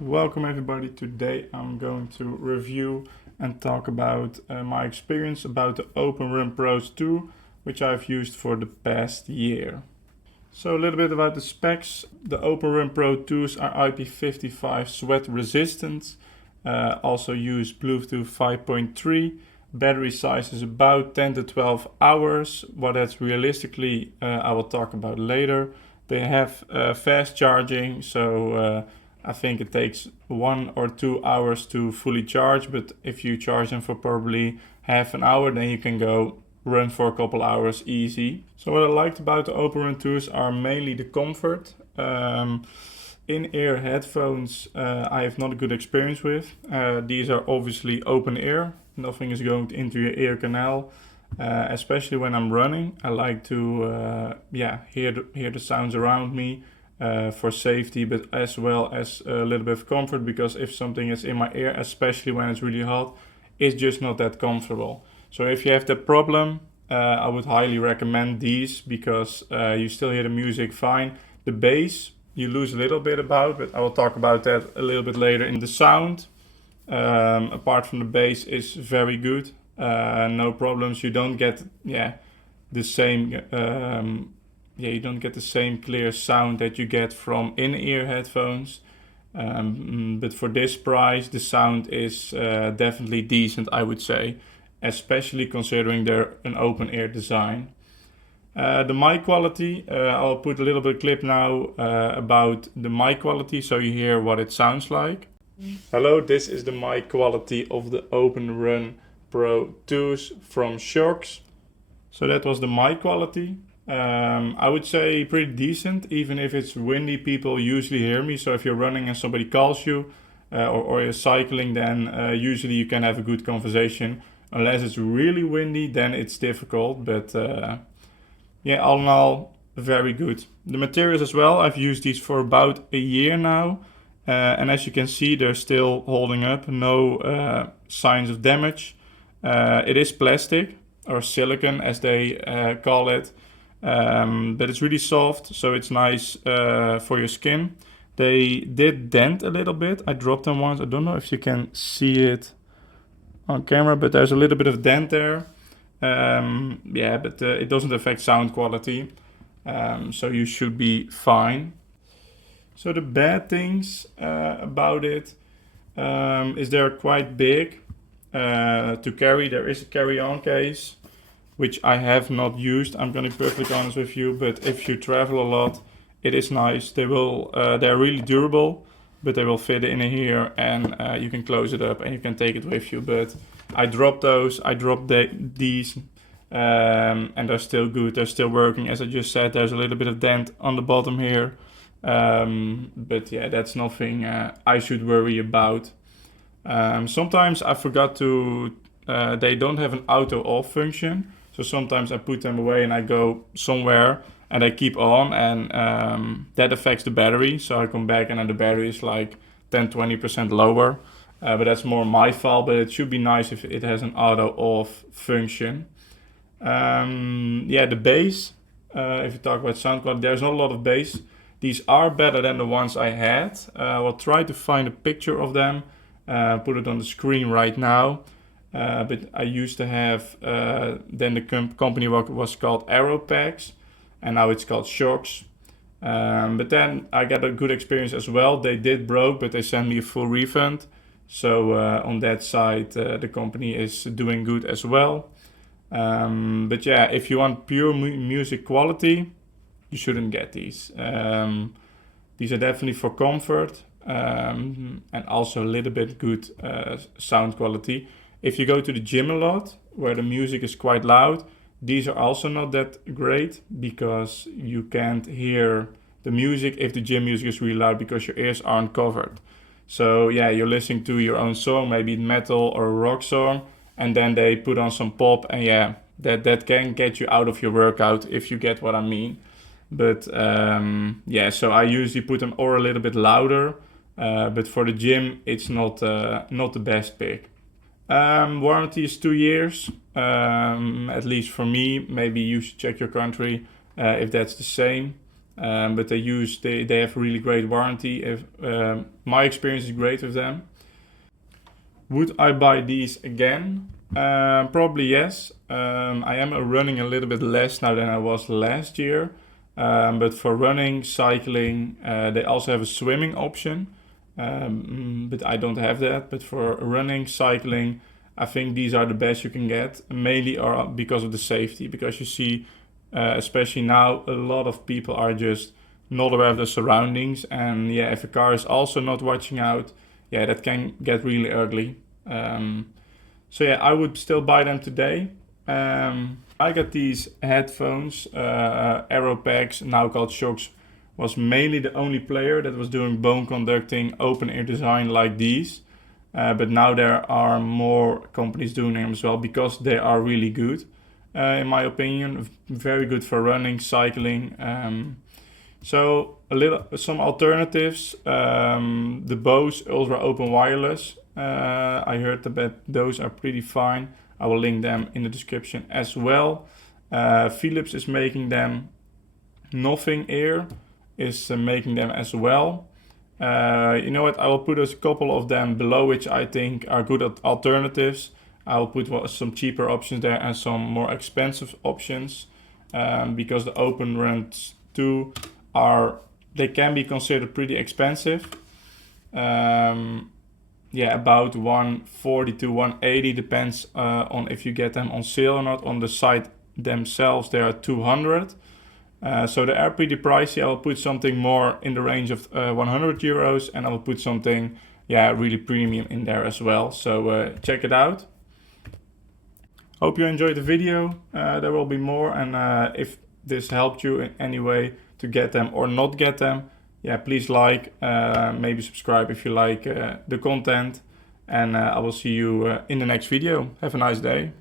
Welcome everybody. Today I'm going to review and talk about my experience about the OpenRun Pro 2, which I've used for the past year. So a little bit about the specs. The OpenRun Pro 2s are IP55 sweat resistant, also use Bluetooth 5.3. Battery size is about 10 to 12 hours. What that's realistically, I will talk about later. They have fast charging, so I think it takes 1 or 2 hours to fully charge, but if you charge them for probably half an hour, then you can go run for a couple hours easy. So what I liked about the OpenRun 2s are mainly the comfort. In-ear headphones I have not a good experience with. These are obviously open ear. Nothing is going into your ear canal. Especially when I'm running, I like to hear the sounds around me for safety, but as well as a little bit of comfort, because if something is in my ear, especially when it's really hot, it's just not that comfortable. So if you have that problem, I would highly recommend these, because you still hear the music fine. The bass you lose a little bit about, but I will talk about that a little bit later. In the sound, apart from the bass, is very good. No problems. You don't get the same you don't get the same clear sound that you get from in-ear headphones. But for this price, the sound is definitely decent, I would say, especially considering they're an open ear design. The mic quality, I'll put a little bit of clip now about the mic quality so you hear what it sounds like. Hello, this is the mic quality of the OpenRun Pro 2s from Shokz. So that was the mic quality. I would say pretty decent, even if it's windy. People usually hear me, so if you're running and somebody calls you or you're cycling, then usually you can have a good conversation. Unless it's really windy, then it's difficult, but all in all, very good. The materials as well, I've used these for about a year now, and as you can see, they're still holding up. No signs of damage. It is plastic, or silicone as they call it, but it's really soft, so it's nice for your skin. They did dent a little bit. I dropped them once. I don't know if you can see it on camera, but there's a little bit of dent there. But it doesn't affect sound quality, so you should be fine. So the bad things about it is they're quite big to carry. There is a carry-on case, which I have not used, I'm gonna be perfectly honest with you, but if you travel a lot, it is nice. They're really durable, but they will fit in here, and you can close it up and you can take it with you. But I dropped those, these, and they're still good, they're still working. As I just said, there's a little bit of dent on the bottom here, but yeah, that's nothing I should worry about. Sometimes I forgot to, they don't have an auto off function, so sometimes I put them away and I go somewhere and they keep on, and that affects the battery. So I come back and then the battery is like 10-20% lower, but that's more my fault. But it should be nice if it has an auto off function. The bass, if you talk about sound quality, there's not a lot of bass. These are better than the ones I had. I will try to find a picture of them, put it on the screen right now. But I used to have, then the company was called Aeropax, and now it's called Shokz. But then I got a good experience as well. They did broke, but they sent me a full refund. So on that side, the company is doing good as well. But yeah, if you want pure music quality, you shouldn't get these. These are definitely for comfort, and also a little bit good sound quality. If you go to the gym a lot, where the music is quite loud, these are also not that great, because you can't hear the music if the gym music is really loud, because your ears aren't covered. So yeah, you're listening to your own song, maybe metal or a rock song, and then they put on some pop, and yeah, that can get you out of your workout, if you get what I mean. But so I usually put them or a little bit louder, but for the gym, it's not the best pick. Warranty is 2 years, at least for me. Maybe you should check your country if that's the same. but they have a really great warranty. My experience is great with them. Would I buy these again? Probably yes. I am running a little bit less now than I was last year. But for running, cycling, they also have a swimming option. But I don't have that. But for running, cycling, I think these are the best you can get. Mainly because of the safety. Because you see, especially now, a lot of people are just not aware of their surroundings. And yeah, if a car is also not watching out, yeah, that can get really ugly. So yeah, I would still buy them today. I got these headphones, Aero Packs, now called Shokz, was mainly the only player that was doing bone conducting open ear design like these. But now there are more companies doing them as well because they are really good, in my opinion. Very good for running, cycling. So some alternatives. The Bose Ultra Open Wireless. I heard that those are pretty fine. I will link them in the description as well. Philips is making them. Nothing Ear is making them as well. You know what? I will put a couple of them below, which I think are good alternatives. I will put some cheaper options there and some more expensive options, because the OpenRun 2 they can be considered pretty expensive. Yeah, about 140 to 180, depends on if you get them on sale or not. On the site themselves, they are 200. So they are pretty pricey. I will put something more in the range of 100 euros, and I will put something, yeah, really premium in there as well. So check it out. Hope you enjoyed the video. There will be more, and if this helped you in any way to get them or not get them, yeah, please like, maybe subscribe if you like the content, and I will see you in the next video. Have a nice day.